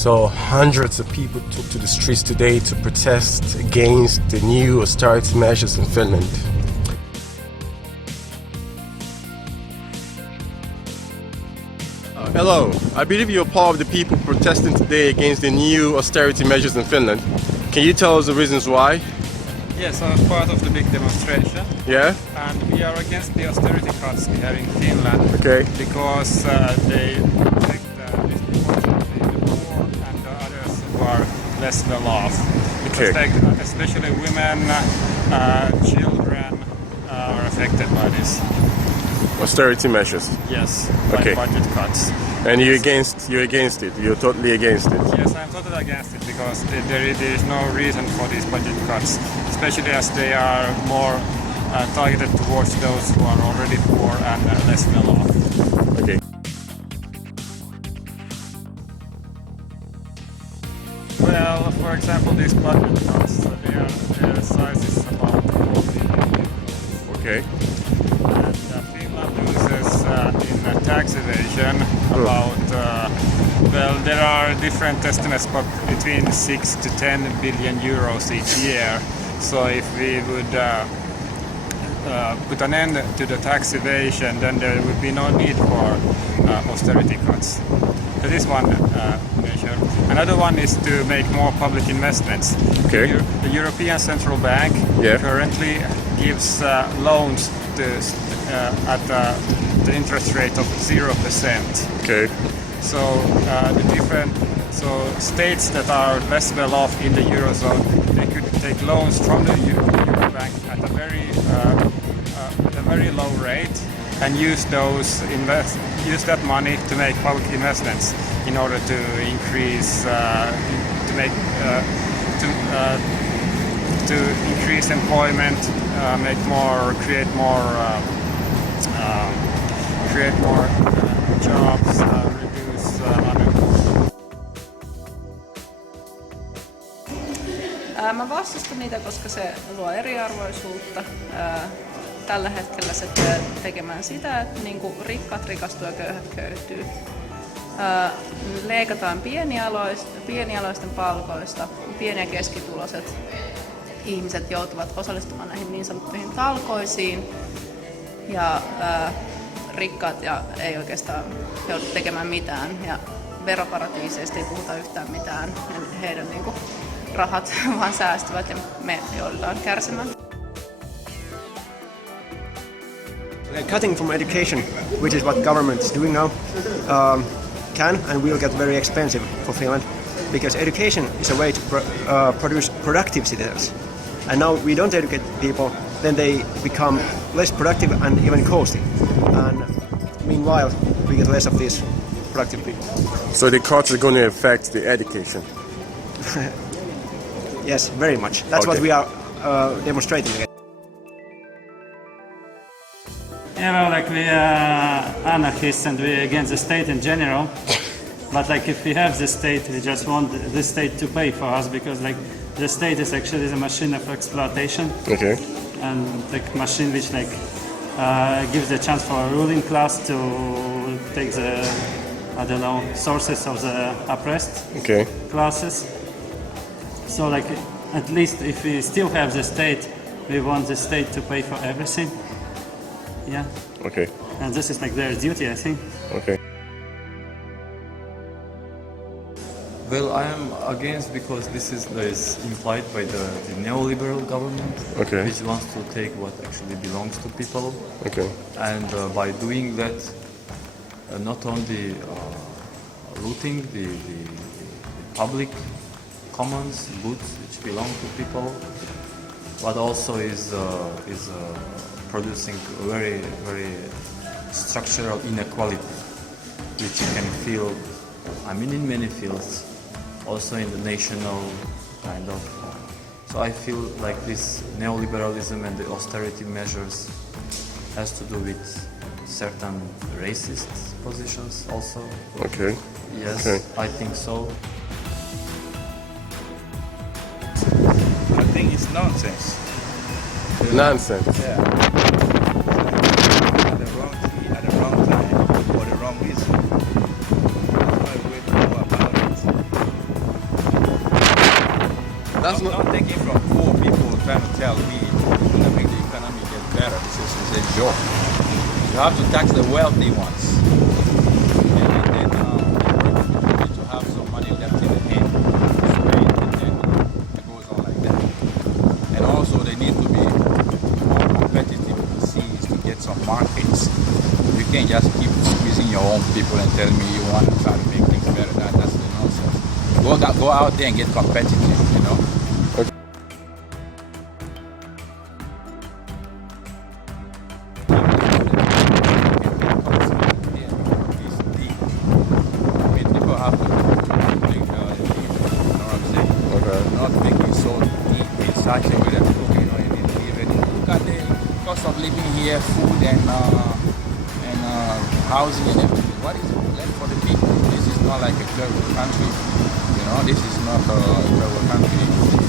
So hundreds of people took to the streets today to protest against the new austerity measures in Finland. Hello, I believe you're part of the people protesting today against the new austerity measures in Finland. Can you tell us the reasons why? Yes, I was part of the big demonstration. Yeah? And we are against the austerity cuts we have in Finland. Okay. Because they protect disproportionately the poor and the others who are less well off. It Okay. affects especially women, children are affected by this. Austerity measures. Yes, Okay. by budget cuts. And you're against it. You're totally against it. Yes, I'm totally against it because there is no reason for these budget cuts, especially as they are more targeted towards those who are already poor and less well off. Okay. Well, for example, these budget cuts, their size is about 4 billion. Okay. And Finland loses in tax evasion about, well, there are different estimates, but between 6 to 10 billion euros each year. So if we would put an end to the tax evasion, then there would be no need for austerity cuts. That is one measure. Another one is to make more public investments. Okay. The European Central Bank currently gives loans to, at the interest rate of 0%. Okay. So states that are less well off in the eurozone, they could take loans from the Euro Bank at a very low rate and use that money to make public investments in order to increase to increase employment, create more jobs, reduce unemployment. Mä vastustan niitä, koska se luo eriarvoisuutta. Tällä hetkellä se tulee tekemään sitä, että niinku rikkaat rikastuu ja köyhät köyhtyy. Leikataan pienialoisten palkoista. Pieni- ja keskituloiset ihmiset joutuvat osallistumaan näihin niin sanottuihin talkoisiin. Ja rikkaat ei oikeastaan joudu tekemään mitään. Ja veroparatiiseista ei puhuta yhtään mitään. Ja heidän niinku rahat vaan säästyvät ja me joudutaan kärsimään. Cutting from education, which is what government is doing now, can and will get very expensive for Finland, because education is a way to produce productive citizens. And now we don't educate people, then they become less productive and even costly. And meanwhile, we get less of these productive people. So the cuts are going to affect the education? Yes, very much. That's what we are demonstrating. Yeah, well, like we are anarchists and we're against the state in general. But like if we have the state, we just want the state to pay for us because like the state is actually the machine of exploitation. Okay. And the machine which like gives the chance for a ruling class to take the, I don't know, sources of the oppressed classes. So like at least if we still have the state, we want the state to pay for everything. Yeah. Okay. And this is like their duty, I think. Okay. Well, I am against because this is implied by the neoliberal government, which wants to take what actually belongs to people. Okay. And by doing that, not only looting the public commons, goods which belong to people, but also is producing very, very structural inequality, which you can feel, I mean, in many fields, also in the national kind of. So I feel like this neoliberalism and the austerity measures has to do with certain racist positions also. Okay. Yes, I think so. I think it's nonsense. Nonsense. Yeah. At the wrong key, at the wrong time, for the wrong reason. That's why we know about it. That's not taking from poor people trying to tell me to make the economy get better. This is a joke. You have to tax the wealthy ones, and then people need to have some money left in the hand to spend, and then it goes on like that. And also, they need to be more competitive overseas to get some markets. You can't just keep squeezing your own people and tell me you want to try to make things better. That's the nonsense. Go out there and get competitive, you know. People have to think, you know what I'm saying? Not making so deep in such a way that people, you know, you need to live it. Look at the cost of living here, food and housing and everything. What is left for the people? This is not like a third world country. You know, this is not a third world country.